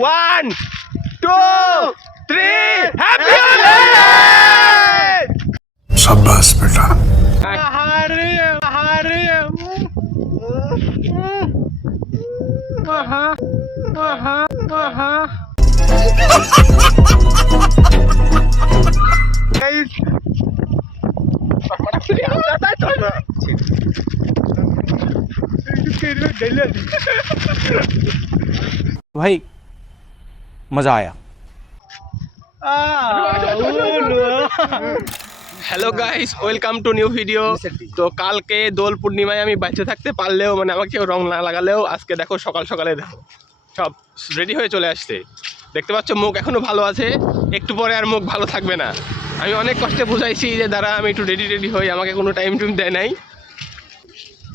1, 2, 3, happy Holi! शाबाश बेटा। भाई मजा आया। Hello guys, welcome to new video. তো কালকে দোল পূর্ণিমায় আমি বাঁচে থাকতে পারলেও মানে আমাকে কেউ রং না লাগালেও আজকে দেখো সকাল সকালে দেখো সব রেডি হয়ে চলে আসছে। দেখতে পাচ্ছ মুখ এখনো ভালো আছে, একটু পরে আর মুখ ভালো থাকবে না। আমি অনেক কষ্টে বুঝাইছি যে দাঁড়া আমি একটু রেডি হই, আমাকে কোনো টাইম দেয় নাই।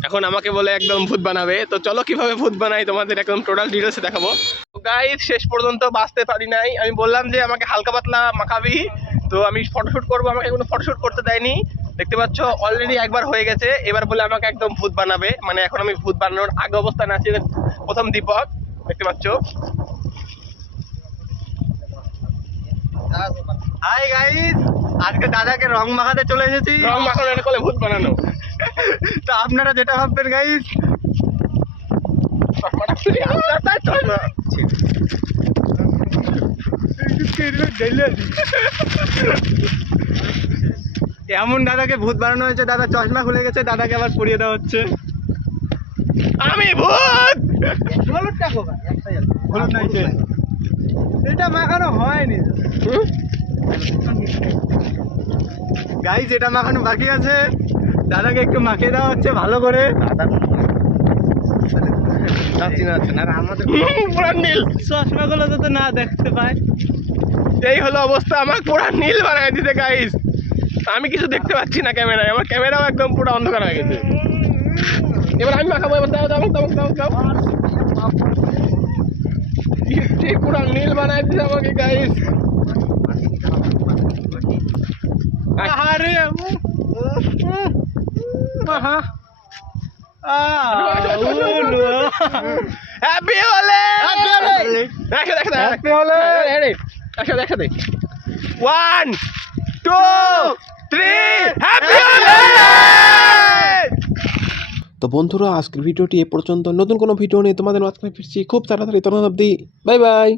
এখন আমাকে বলে একদম ভূত বানাবে। তো চলো কিভাবে ভূত বানাই তোমাদের একদম টোটাল ডিটেলসে দেখাবো। গাইস শেষ পর্যন্ত বাঁচতে পারি নাই। আমি বললাম যে আমাকে হালকা পাতলা মাখাবি, তো আমি ফটোশ্যুট করবো, আমাকে কোনো ফটোশ্যুট করতে দেয়নি। দেখতে পাচ্ছ অলরেডি একবার হয়ে গেছে, এবার বলে আমাকে একদম ভূত বানাবে। মানে এখন আমি ভূত বানানোর আগে অবস্থানে আছি। প্রথম দীপক দেখতে পাচ্ছ। হাই গাইস, আজকে দাদাকে রং মাখাতে চলে এসেছি। রং মাখানো এটা বলে ভূত বানানো। তো আপনারা যেটা ভাববেন গাইস, এমন দাদাকে ভূত বানানো হয়েছে, দাদা চশমা খুলে গেছে, দাদাকে আবার পরিয়ে দেওয়া হচ্ছে। আমি ভূত। হলুদ নাই সে। এটা মাখানো হয়নি গাইস, এটা মাখানো বাকি আছে। দাদাকে একটু মাখিয়ে দেওয়া হচ্ছে ভালো করে। পুরা নীল চশমাগুলো যাতে না দেখতে পায়। এই হলো অবস্থা, আমার পুরা নীল বানায় দিতে গাইস। আমি কিছু দেখতে পাচ্ছি না ক্যামেরায়, আমার ক্যামেরাও একদম পুরো অন্ধকার হয়ে গেছে। এবার আমি মাখাবো, এবার দাও দাও দাও দাও দাও। পুরা নীল বানায় দিতে আমাকে গাইস। হ্যাপি হলি! একসাথে 1, 2, 3, হ্যাপি হলি! তো বন্ধুরা আজকের ভিডিওটি এ পর্যন্ত। নতুন কোনো ভিডিও নিয়ে তোমাদের মাঝখানে ফিরছি খুব তাড়াতাড়ি। তখন অবধি বাই বাই।